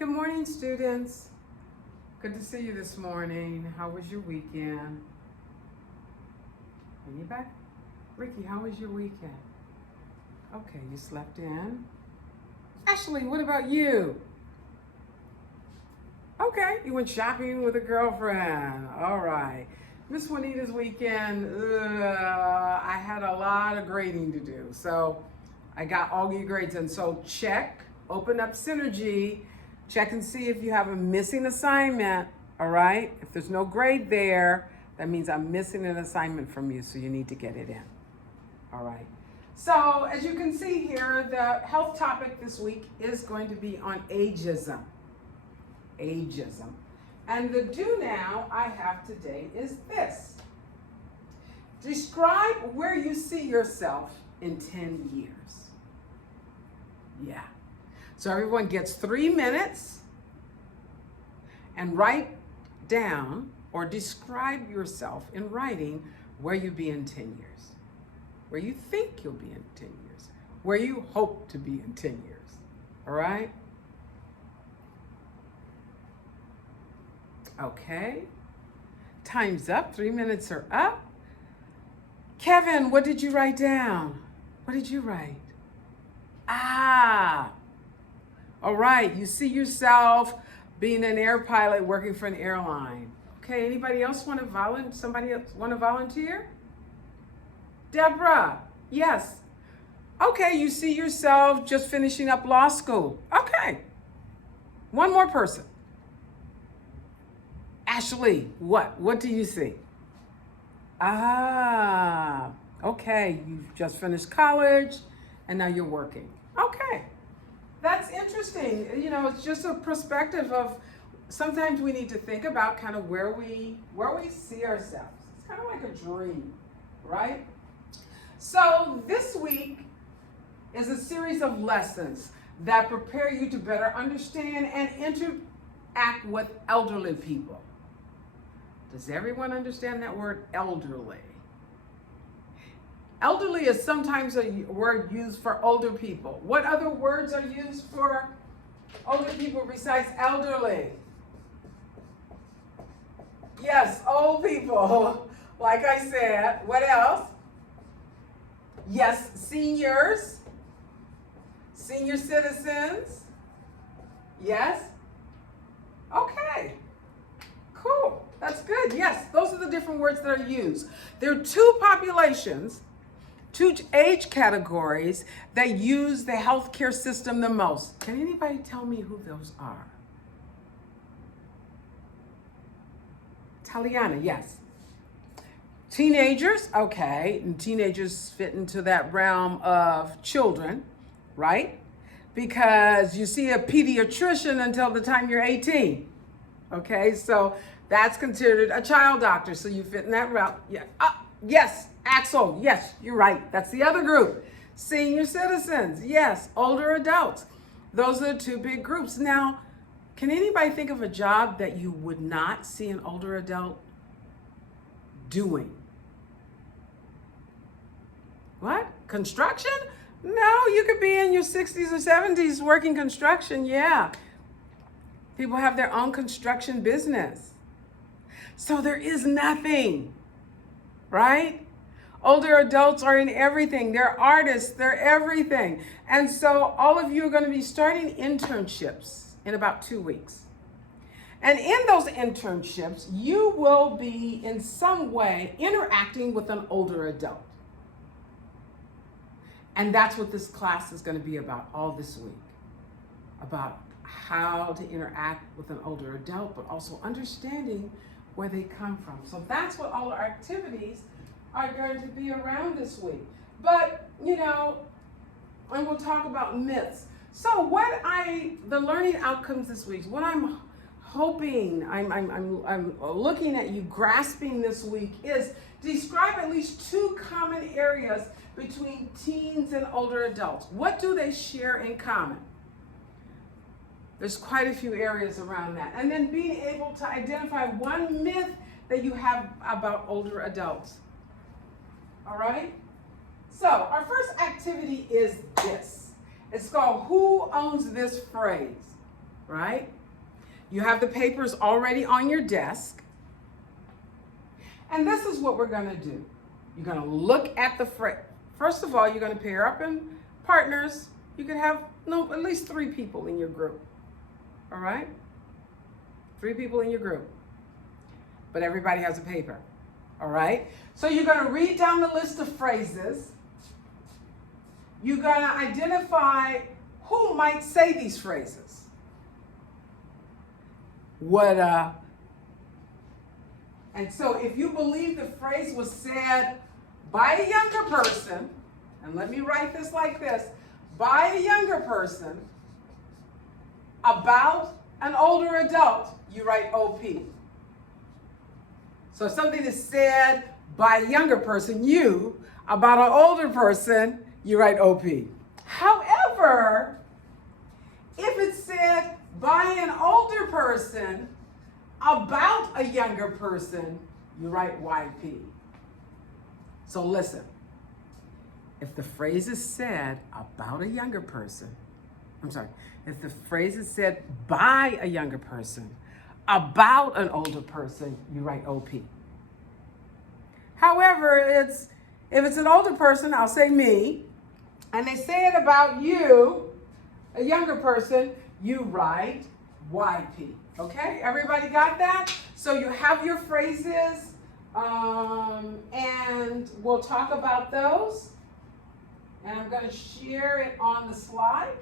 Good morning, students. Good to see you this morning. How was your weekend? Are you back? Ricky, how was your weekend? Okay, you slept in. Ashley, what about you? Okay, you went shopping with a girlfriend. All right. Miss Juanita's weekend, I had a lot of grading to do. So I got all your grades in. So check, open up Synergy, check and see if you have a missing assignment. All right. If there's no grade there, that means I'm missing an assignment from you. So you need to get it in. All right. So as you can see here, the health topic this week is going to be on ageism. Ageism. And the do now I have today is this. Describe where you see yourself in 10 years. Yeah. So everyone gets 3 minutes and write down or describe yourself in writing where you'll be in 10 years. Where you think you'll be in 10 years. Where you hope to be in 10 years. All right? Okay. Time's up. 3 minutes are up. Kevin, what did you write down? What did you write? All right. You see yourself being an air pilot working for an airline. Okay. Anybody else want to volunteer? Somebody else want to volunteer? Deborah. Yes. Okay. You see yourself just finishing up law school. Okay. One more person. Ashley, what do you see? Okay, you've just finished college and now you're working. Okay, that's interesting. You know, it's just a perspective of sometimes we need to think about kind of where we see ourselves. It's kind of like a dream, right? So this week is a series of lessons that prepare you to better understand and interact with elderly people. Does everyone understand that word, elderly? Elderly is sometimes a word used for older people. What other words are used for older people besides elderly? Yes, old people. Like I said, what else? Yes, seniors. Senior citizens. Yes? Okay. Cool. That's good. Yes, those are the different words that are used. There are two populations, two age categories that use the healthcare system the most. Can anybody tell me who those are? Taliana, yes. Teenagers, okay, and teenagers fit into that realm of children, right? Because you see a pediatrician until the time you're 18. Okay, so that's considered a child doctor, so you fit in that route. Yeah. Yes, Axel. Yes, you're right. That's the other group. Senior citizens. Yes, older adults. Those are the two big groups. Now, can anybody think of a job that you would not see an older adult doing? What? Construction? No, you could be in your 60s or 70s working construction. Yeah. People have their own construction business. So there is nothing, right? Older adults are in everything. They're artists, they're everything. And so all of you are going to be starting internships in about 2 weeks. And in those internships, you will be in some way interacting with an older adult. And that's what this class is going to be about all this week. About how to interact with an older adult, but also understanding where they come from. So that's what all our activities are going to be around this week. But, you know, and we'll talk about myths. So the learning outcomes this week, what I'm hoping, I'm looking at you grasping this week is describe at least 2 common areas between teens and older adults. What do they share in common? There's quite a few areas around that. And then being able to identify one myth that you have about older adults. All right? So our first activity is this. It's called Who Owns This Phrase? right? You have the papers already on your desk. And this is what we're going to do. You're going to look at the phrase. First of all, you're going to pair up in partners. You can have at least 3 people in your group. All right? 3 people in your group. But everybody has a paper. All right? So you're going to read down the list of phrases. You're going to identify who might say these phrases. And so if you believe the phrase was said by a younger person, and let me write this like this, by a younger person about an older adult, you write OP. So if something is said by a younger person, you, about an older person, you write OP. However, if it's said by an older person about a younger person, you write YP. So listen, if the phrase is said about a younger person, if the phrase is said by a younger person about an older person, you write OP. However, if it's an older person, I'll say me, and they say it about you, a younger person, you write YP. Okay, everybody got that? So you have your phrases, and we'll talk about those. And I'm going to share it on the slide,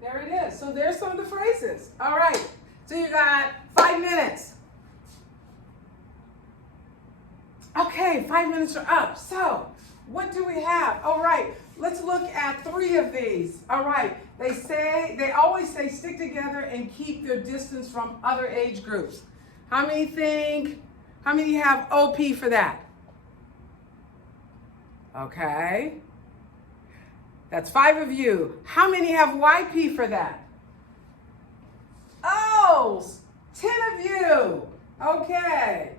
there it is. So there's some of the phrases. All right, so you got 5 minutes. Okay, 5 minutes are up. So what do we have? All right, let's look at 3 of these. All right, they always say stick together and keep your distance from other age groups. How many have OP for that? Okay. That's 5 of you. How many have YP for that? Oh, 10 of you. Okay.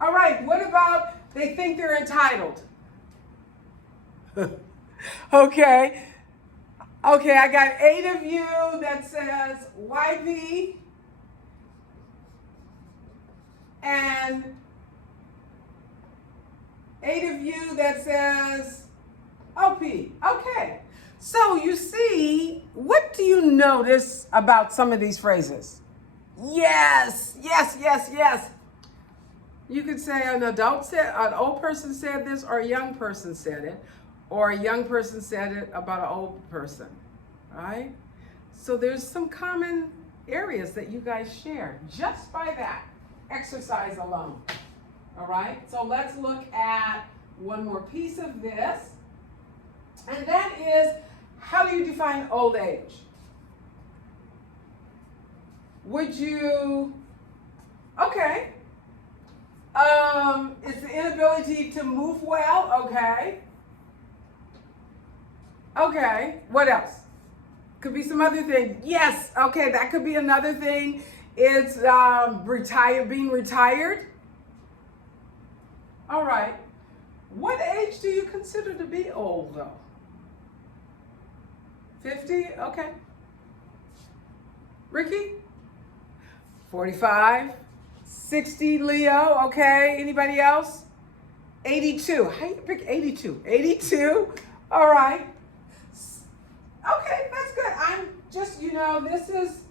All right, what about they think they're entitled? Okay, I got 8 of you that says YP, and 8 of you that says OP. Okay, so you see, what do you notice about some of these phrases? Yes. You could say an old person said this, or a young person said it, or a young person said it about an old person, right? So there's some common areas that you guys share just by that exercise alone, all right? So let's look at one more piece of this, and that is, how do you define old age? Okay. It's the inability to move well, okay. Okay, what else? Could be some other thing. Yes, okay, that could be another thing. It's being retired. All right. What age do you consider to be old, though? 50? Okay. Ricky? 45? 60, Leo? Okay. Anybody else? 82. How you pick 82? 82? All right. Okay, that's good. I'm just, this is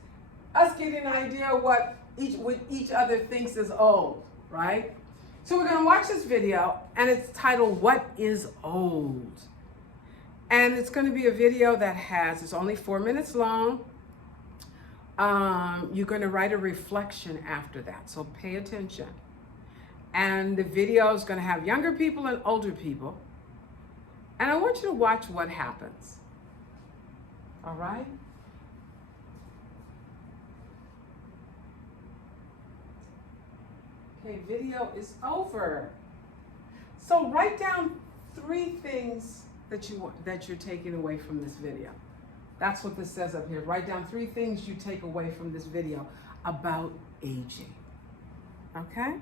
us getting an idea of what each other thinks is old, right? So we're going to watch this video, and it's titled, What is Old? And it's going to be a video it's only 4 minutes long. You're going to write a reflection after that, so pay attention. And the video is going to have younger people and older people. And I want you to watch what happens. All right? Okay, video is over. So write down 3 things that you're taking away from this video. That's what this says up here. Write down 3 things you take away from this video about aging. Okay?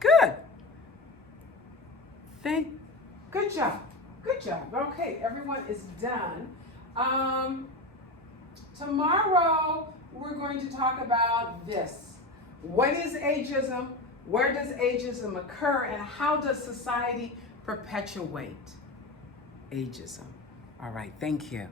Good. Good job. Good job. Okay, everyone is done. Tomorrow, we're going to talk about this. What is ageism? Where does ageism occur? And how does society perpetuate ageism? All right, thank you.